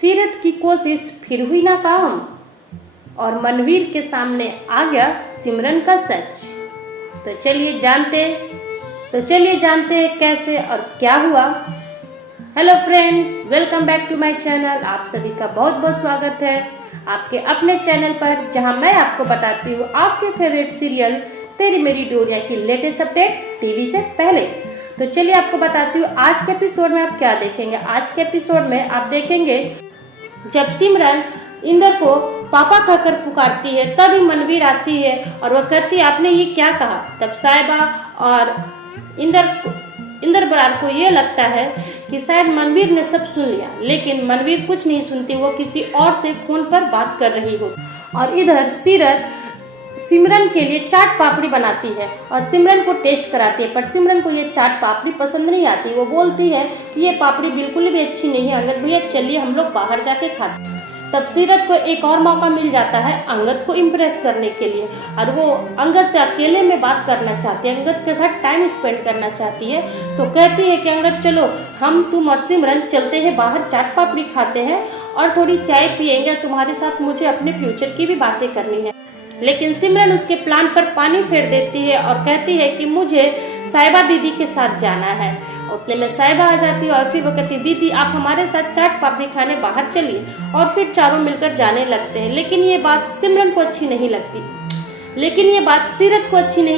सीरत की कोशिश फिर हुई नाकाम और मनवीर के सामने आ गया सिमरन का सच। तो चलिए जानते हैं कैसे और क्या हुआ। Hello friends, welcome back to my channel. आप सभी का बहुत बहुत स्वागत है आपके अपने चैनल पर, जहां मैं आपको बताती हूँ आपके फेवरेट सीरियल तेरी मेरी डोरिया की लेटेस्ट अपडेट टीवी से पहले। तो चलिए आपको बताती हूँ आज के एपिसोड में आप क्या देखेंगे। आज के एपिसोड में आप देखेंगे जब सिमरन इंदर को पापा कहकर पुकारती है, तभी मनवीर आती है और वह कहती है आपने ये क्या कहा। तब साहिबा और इंदर बरार को ये लगता है कि शायद मनवीर ने सब सुन लिया, लेकिन मनवीर कुछ नहीं सुनती, वो किसी और से फोन पर बात कर रही हो। और इधर सीरत सिमरन के लिए चाट पापड़ी बनाती है और सिमरन को टेस्ट कराती है, पर सिमरन को ये चाट पापड़ी पसंद नहीं आती। वो बोलती है कि ये पापड़ी बिल्कुल भी अच्छी नहीं है, अंगद भैया चलिए हम लोग बाहर जाके खाते हैं। तब सीरत को एक और मौका मिल जाता है अंगद को इम्प्रेस करने के लिए, और वो अंगद से अकेले में बात करना चाहती है, अंगद के साथ टाइम स्पेंड करना चाहती है। तो कहती है कि अंगद चलो हम तुम और सिमरन चलते हैं बाहर, चाट पापड़ी खाते हैं और थोड़ी चाय पियेंगे, तुम्हारे साथ मुझे अपने फ्यूचर की भी बातें करनी है। लेकिन सिमरन उसके प्लान पर पानी फेर देती है और कहती है कि मुझे साहिबा दीदी के साथ जाना है। उतने में साहिबा आ जाती है और फिर वो कहती दीदी आप हमारे साथ चाट पापड़ी खाने बाहर चलिए, और फिर चारों मिलकर जाने लगते हैं। लेकिन ये बात सिमरन को अच्छी नहीं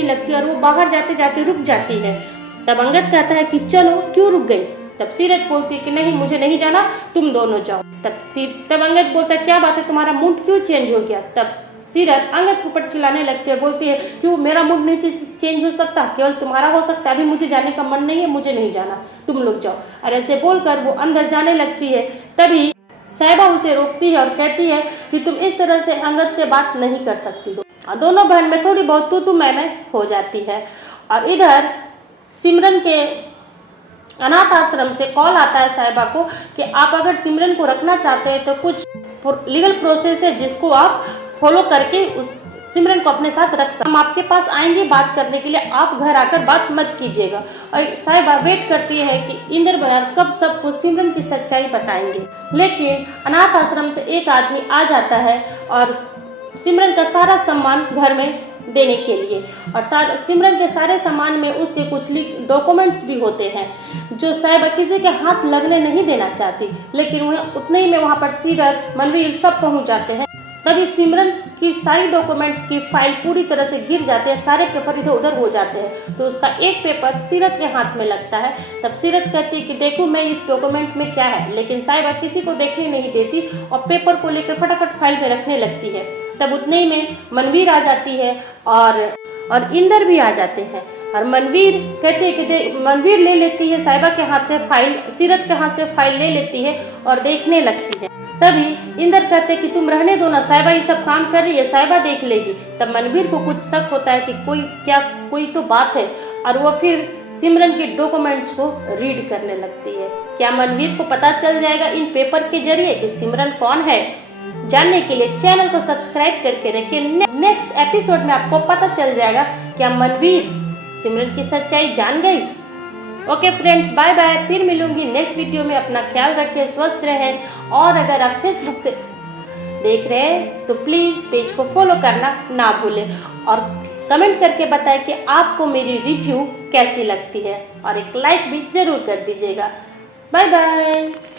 लगती, और वो बाहर जाते जाते रुक जाती है। तब अंगद कहता है कि चलो क्यों रुक गई। तब सीरत बोलती है कि नहीं मुझे नहीं जाना, तुम दोनों जाओ। तब अंगद बोलता है क्या बात है तुम्हारा मूड क्यों चेंज हो गया। तब सीरत अंगद के ऊपर चिल्लाने लगती है, बोलती है क्यों मेरा मूड नहीं चेंज हो सकता, केवल तुम्हारा हो सकता है, अभी मुझे जाने का मन नहीं है, मुझे नहीं जाना, तुम लोग जाओ। और ऐसे बोलकर वो अंदर जाने लगती है। तभी साहिबा उसे रोकती है और कहती है कि तुम इस तरह से अंगद से बात नहीं कर सकती हो। और दोनों बहन में थोड़ी बहुत तू मैं हो जाती है। और इधर सिमरन के अनाथ आश्रम से कॉल आता है साहिबा को कि आप अगर सिमरन को रखना चाहते हैं तो कुछ लीगल प्रोसेस है जिसको आप फॉलो करके उस सिमरन को अपने साथ रख सकते, हम आपके पास आएंगे बात करने के लिए, आप घर आकर बात मत कीजिएगा। और साहिबा वेट करती है कि इंदर बरार कब सबको सिमरन की सच्चाई बताएंगे। लेकिन अनाथ आश्रम से एक आदमी आ जाता है और सिमरन का सारा सामान घर में देने के लिए, और सिमरन के सारे सामान में उसके कुछ डॉक्यूमेंट्स भी होते हैं जो साहिबा किसी के हाथ लगने नहीं देना चाहती। लेकिन वह उतने ही में वहाँ पर सीरत मनवीर सब पहुँच जाते हैं। तभी सिमरन की सारी डॉक्यूमेंट की फाइल पूरी तरह से गिर जाते हैं, सारे पेपर इधर उधर हो जाते हैं। तो उसका एक पेपर सीरत के हाथ में लगता है। तब सीरत कहती है कि देखो मैं इस डॉक्यूमेंट में क्या है, लेकिन साहिबा किसी को देखने नहीं देती और पेपर को लेकर फटाफट फाइल में रखने लगती है। तब उतने ही में मनवीर आ जाती है और इंदर भी आ जाते हैं। और मनवीर कहते हैं कि मनवीर ले लेती है साहिबा के हाथ से फाइल, सीरत के हाथ से फाइल ले लेती है और देखने लगती है। तभी इंदर कहते कि तुम रहने दो ना, साहिबा ये सब काम कर रही है, साहिबा देख लेगी। तब मनवीर को कुछ शक होता है कि कोई तो बात है, और वो फिर सिमरन के डॉक्यूमेंट्स को रीड करने लगती है। क्या मनवीर को पता चल जाएगा इन पेपर के जरिए कि सिमरन कौन है? जानने के लिए चैनल को सब्सक्राइब करके रखिए। नेक्स्ट एपिसोड में आपको पता चल जाएगा क्या मनवीर सिमरन की सच्चाई जान गई। ओके फ्रेंड्स, बाय बाय, फिर मिलूंगी नेक्स्ट वीडियो में। अपना ख्याल रखें, स्वस्थ रहें, और अगर आप फेसबुक से देख रहे हैं तो प्लीज़ पेज को फॉलो करना ना भूलें, और कमेंट करके बताएं कि आपको मेरी रिव्यू कैसी लगती है, और एक लाइक भी जरूर कर दीजिएगा। Bye bye.